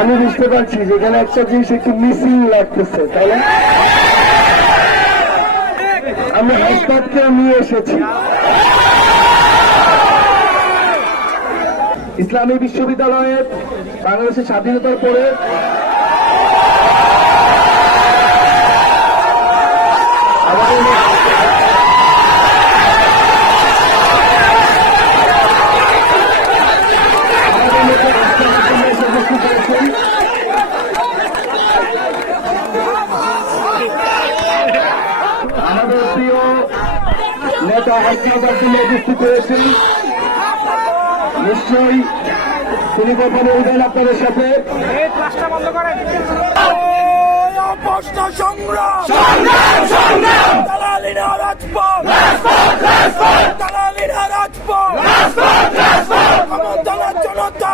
আমি বুঝতে পারছি যেখানে একটা জিনিস একটু মিসিং লাগতেছে, তাই না? আমি হাসপাতকেও নিয়ে এসেছি। ইসলামী বিশ্ববিদ্যালয়ে বাংলাদেশের স্বাধীনতার পরে আমাদের প্রিয় নেতা হাসপাতাল উপস্থিত হয়েছেন। নিশ্চয়ই তিনি কথা বলবেন আপনাদের সাথে। জনতা